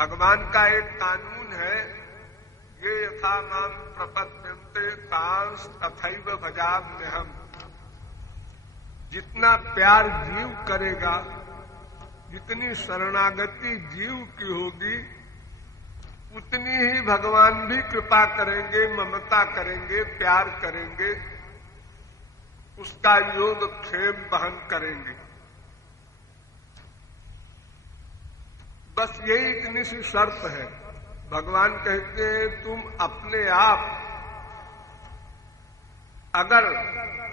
भगवान का एक कानून है, ये यथा माम प्रपद्यन्ते तांस तथैव भजाम्यहम्। जितना प्यार जीव करेगा, जितनी शरणागति जीव की होगी, उतनी ही भगवान भी कृपा करेंगे, ममता करेंगे, प्यार करेंगे, उसका योग क्षेम वहन करेंगे। बस यही इतनी सी शर्त है। भगवान कहते हैं तुम अपने आप अगर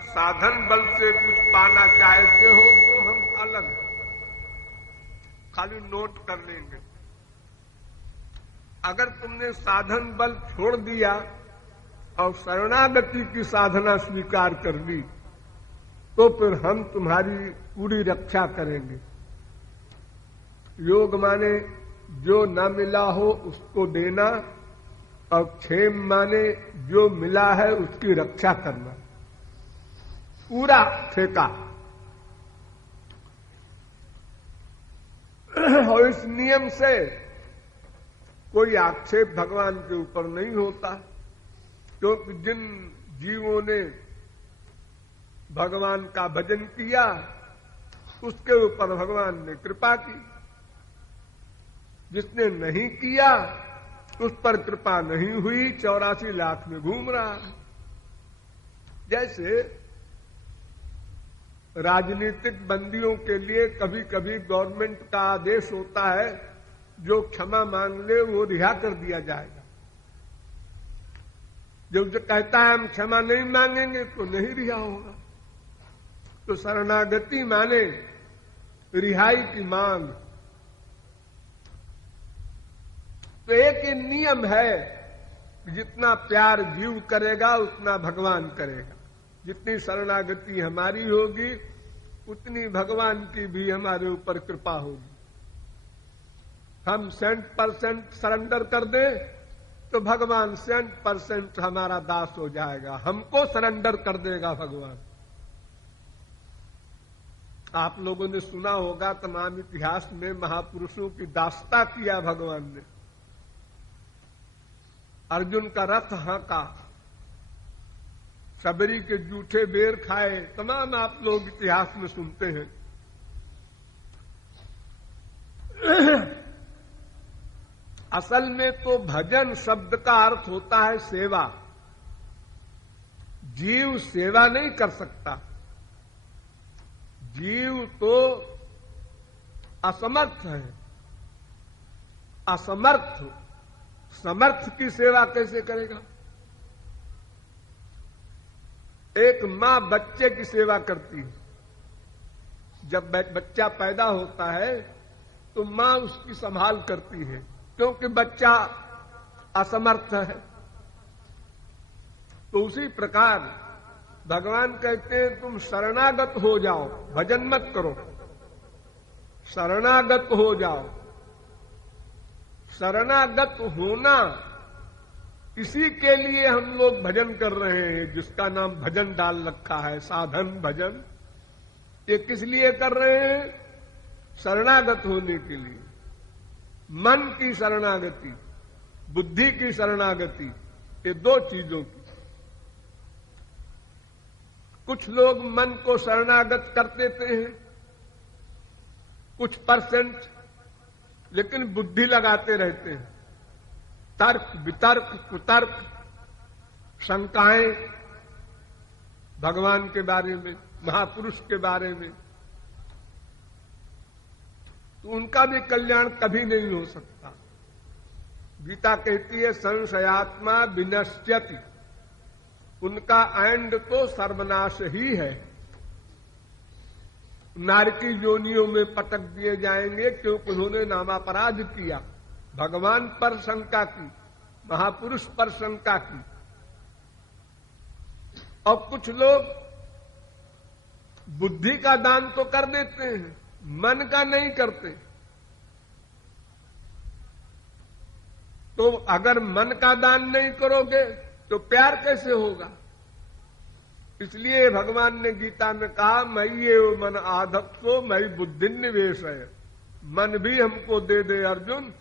साधन बल से कुछ पाना चाहते हो तो हम अलग खाली नोट कर लेंगे। अगर तुमने साधन बल छोड़ दिया और शरणागति की साधना स्वीकार कर ली तो फिर हम तुम्हारी पूरी रक्षा करेंगे। योग माने जो न मिला हो उसको देना, और क्षेम माने जो मिला है उसकी रक्षा करना, पूरा ठेका। और इस नियम से कोई आक्षेप भगवान के ऊपर नहीं होता, क्योंकि जिन जीवों ने भगवान का भजन किया उसके ऊपर भगवान ने कृपा की, जिसने नहीं किया उस पर कृपा नहीं हुई, 84 लाख में घूम रहा है। जैसे राजनीतिक बंदियों के लिए कभी कभी गवर्नमेंट का आदेश होता है, जो क्षमा मांग ले वो रिहा कर दिया जाएगा। जब जो कहता है हम क्षमा नहीं मांगेंगे तो नहीं रिहा होगा। तो शरणागति माने रिहाई की मांग। तो एक ही नियम है, जितना प्यार जीव करेगा उतना भगवान करेगा। जितनी शरणागति हमारी होगी उतनी भगवान की भी हमारे ऊपर कृपा होगी। हम 100% सरेंडर कर दें तो भगवान 100% हमारा दास हो जाएगा, हमको सरेंडर कर देगा भगवान। आप लोगों ने सुना होगा तमाम इतिहास में महापुरुषों की दास्ता किया भगवान ने। अर्जुन का रथ हाँका, सबरी के जूठे बेर खाए, तमाम आप लोग इतिहास में सुनते हैं। असल में तो भजन शब्द का अर्थ होता है सेवा। जीव सेवा नहीं कर सकता, जीव तो असमर्थ है। असमर्थ समर्थ की सेवा कैसे करेगा? एक मां बच्चे की सेवा करती है। जब बच्चा पैदा होता है तो मां उसकी संभाल करती है, क्योंकि बच्चा असमर्थ है। तो उसी प्रकार भगवान कहते हैं तुम शरणागत हो जाओ, भजन मत करो, शरणागत हो जाओ। शरणागत होना, इसी के लिए हम लोग भजन कर रहे हैं, जिसका नाम भजन डाल रखा है, साधन भजन। ये किस लिए कर रहे हैं? शरणागत होने के लिए। मन की शरणागति, बुद्धि की शरणागति, ये दो चीजों की। कुछ लोग मन को शरणागत कर देते हैं, कुछ %, लेकिन बुद्धि लगाते रहते हैं। तर्क वितर्क कुतर्क, शंकाएं भगवान के बारे में, महापुरुष के बारे में, तो उनका भी कल्याण कभी नहीं हो सकता। गीता कहती है संशयात्मा विनश्यति, उनका एंड तो सर्वनाश ही है। नारकी योनियों में पटक दिए जाएंगे क्योंकि उन्होंने नामापराध किया, भगवान पर शंका की, महापुरुष पर शंका की। और कुछ लोग बुद्धि का दान तो कर देते हैं, मन का नहीं करते। तो अगर मन का दान नहीं करोगे तो प्यार कैसे होगा? इसलिए भगवान ने गीता में कहा मय्ये मन आधत्सो मयि बुद्धि निवेश है। मन भी हमको दे दे अर्जुन,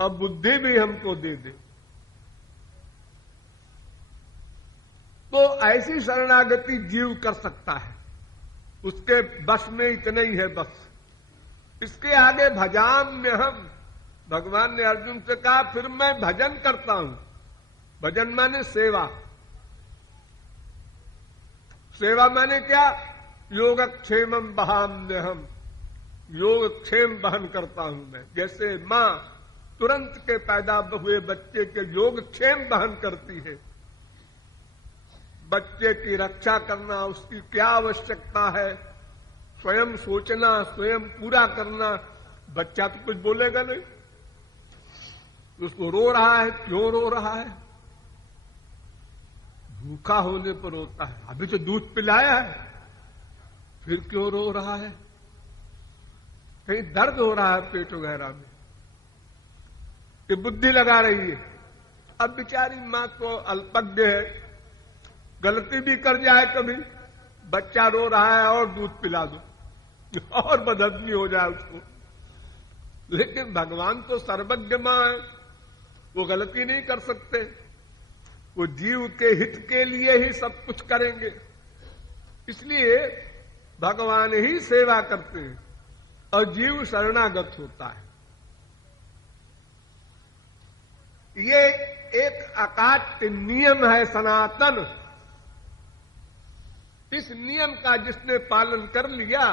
और बुद्धि भी हमको दे दे। तो ऐसी शरणागति जीव कर सकता है, उसके बस में इतना ही है बस। इसके आगे भजाम में हम, भगवान ने अर्जुन से कहा फिर मैं भजन करता हूं। भजन माने सेवा। सेवा माने क्या? योगक्षेमम बहाम्यहम, योगक्षेम बहन करता हूं मैं। जैसे मां तुरंत के पैदा हुए बच्चे के योगक्षेम बहन करती है, बच्चे की रक्षा करना, उसकी क्या आवश्यकता है, स्वयं सोचना, स्वयं पूरा करना। बच्चा तो कुछ बोलेगा नहीं, उसको रो रहा है, क्यों रो रहा है? भूखा होने पर रोता है, अभी तो दूध पिलाया है, फिर क्यों रो रहा है? कहीं दर्द हो रहा है पेट वगैरह में, ये बुद्धि लगा रही है। अब बेचारी मां तो अल्पज्ञ है, गलती भी कर जाए कभी, बच्चा रो रहा है और दूध पिला दो और बदहजमी हो जाए उसको। लेकिन भगवान तो सर्वज्ञ मां है, वो गलती नहीं कर सकते, वो जीव के हित के लिए ही सब कुछ करेंगे। इसलिए भगवान ही सेवा करते हैं और जीव शरणागत होता है। ये एक अकाट्य नियम है सनातन। इस नियम का जिसने पालन कर लिया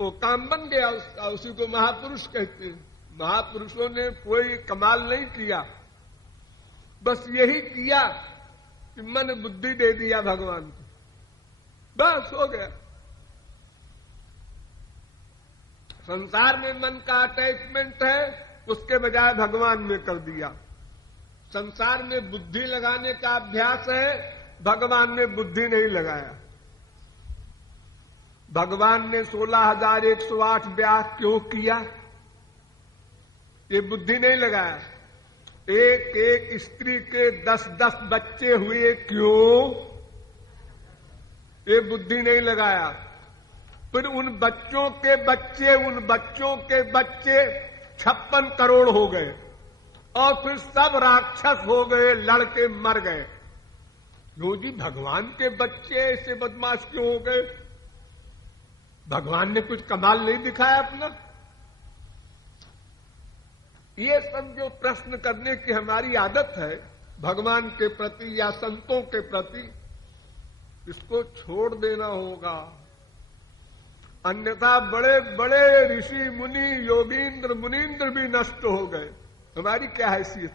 वो काम बन गया उसका, उसी को महापुरुष कहते हैं। महापुरुषों ने कोई कमाल नहीं किया, बस यही किया कि मन बुद्धि दे दिया भगवान को, बस हो गया। संसार में मन का अटैचमेंट है, उसके बजाय भगवान में कर दिया। संसार में बुद्धि लगाने का अभ्यास है, भगवान ने बुद्धि नहीं लगाया। भगवान ने 16,108 ब्याह क्यों किया? ये बुद्धि नहीं लगाया। एक एक स्त्री के 10-10 बच्चे हुए क्यों? ये बुद्धि नहीं लगाया। फिर उन बच्चों के बच्चे 56 करोड़ हो गए और फिर सब राक्षस हो गए, लड़के मर गए। लो जी, भगवान के बच्चे ऐसे बदमाश क्यों हो गए? भगवान ने कुछ कमाल नहीं दिखाया अपना? ये सब जो प्रश्न करने की हमारी आदत है भगवान के प्रति या संतों के प्रति, इसको छोड़ देना होगा। अन्यथा बड़े बड़े ऋषि मुनि योगींद्र मुनींद्र भी नष्ट हो गए। हमारी क्या हैसियत?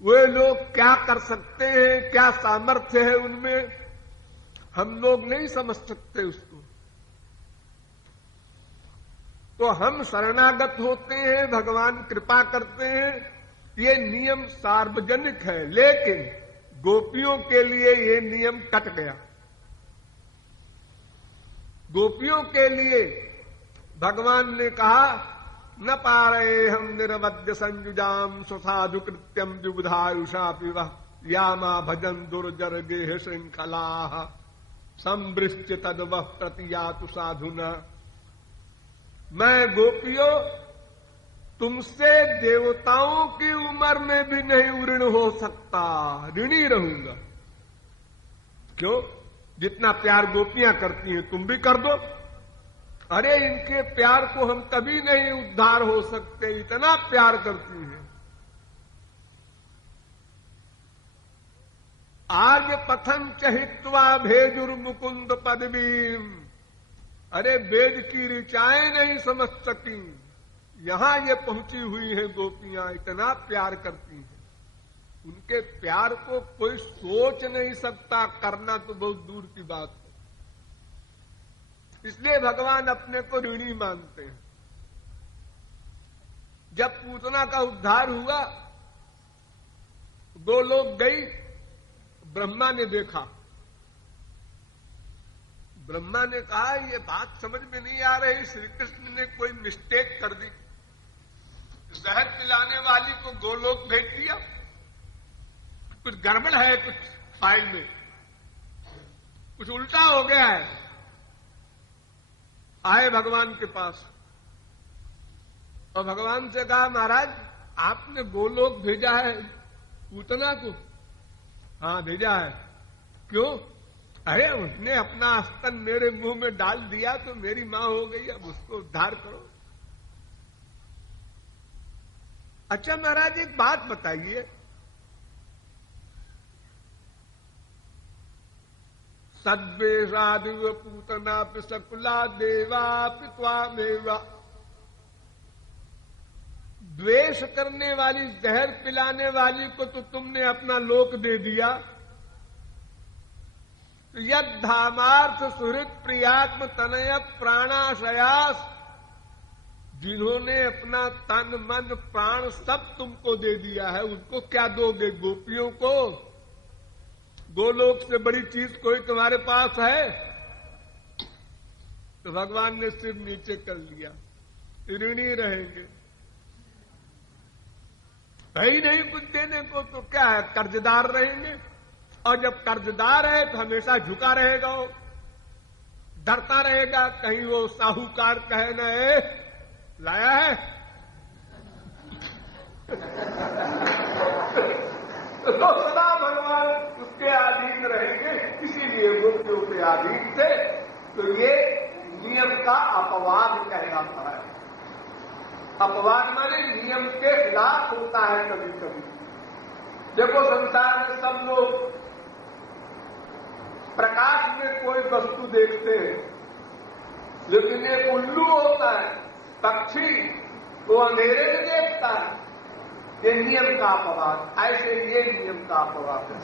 वे लोग क्या कर सकते हैं, क्या सामर्थ्य है उनमें, हम लोग नहीं समझ सकते उसको। तो हम शरणागत होते हैं, भगवान कृपा करते हैं, ये नियम सार्वजनिक है। लेकिन गोपियों के लिए ये नियम कट गया। गोपियों के लिए भगवान ने कहा न पारे हम निरवध्य संयुजाम स्वसाधु कृत्यम विबुधायुषा पिव यामा भजन दुर्जर गेह श्रृंखला संवृश्च तदव प्रतियातु साधुना। मैं गोपियों तुमसे देवताओं की उम्र में भी नहीं ऋण हो सकता, ऋणी रहूंगा। क्यों? जितना प्यार गोपियां करती हैं तुम भी कर दो। अरे इनके प्यार को हम कभी नहीं उद्धार हो सकते, इतना प्यार करती हैं। आज पथन चहित्वा भेजुर मुकुंद पदवीम। अरे वेद की ऋचाएं नहीं समझ सकी, यहां ये पहुंची हुई है गोपियां, इतना प्यार करती हैं। उनके प्यार को कोई सोच नहीं सकता, करना तो बहुत दूर की बात है। इसलिए भगवान अपने को ऋणी मानते हैं। जब पूतना का उद्धार हुआ, 2 लोग गई, ब्रह्मा ने देखा। ब्रह्मा ने कहा ये बात समझ में नहीं आ रही, श्री कृष्ण ने कोई मिस्टेक कर दी, जहर पिलाने वाली को गोलोक भेज दिया, कुछ गड़बड़ है, कुछ फाइल में कुछ उल्टा हो गया है। आए भगवान के पास और भगवान से कहा, महाराज आपने गोलोक भेजा है पूतना को? हाँ भेजा है। क्यों? अरे उसने अपना स्तन मेरे मुंह में डाल दिया तो मेरी मां हो गई, अब उसको उद्धार करो। अच्छा महाराज एक बात बताइए, सद्वेषादिव पूतना पिशकुला देवा पित्वामेवा, द्वेष करने वाली, जहर पिलाने वाली को तो तुमने अपना लोक दे दिया, यद धामार्थ सुहृद प्रियात्म तनय प्राणाशयास, जिन्होंने अपना तन मन प्राण सब तुमको दे दिया है, उनको क्या दोगे? गोपियों को? गोलोक से बड़ी चीज कोई तुम्हारे पास है? तो भगवान ने सिर नीचे कर लिया, ऋणी रहेंगे, है ही नहीं कुछ देने को, तो क्या है, कर्जदार रहेंगे। और जब कर्जदार है तो हमेशा झुका रहेगा, वो डरता रहेगा कहीं वो साहूकार कहे न लाया है। तो सदा भगवान उसके अधीन रहेंगे, इसीलिए गोपियों के अधीन थे। तो ये नियम का अपवाद कहलाता है। अपवाद माने नियम के खिलाफ होता है कभी कभी। देखो संसार में सब लोग प्रकाश में कोई वस्तु देखते हैं, लेकिन एक उल्लू होता है पक्षी, वो अंधेरे में देखता है। ये नियम का अपवाद, ऐसे ये नियम का अपवाद है।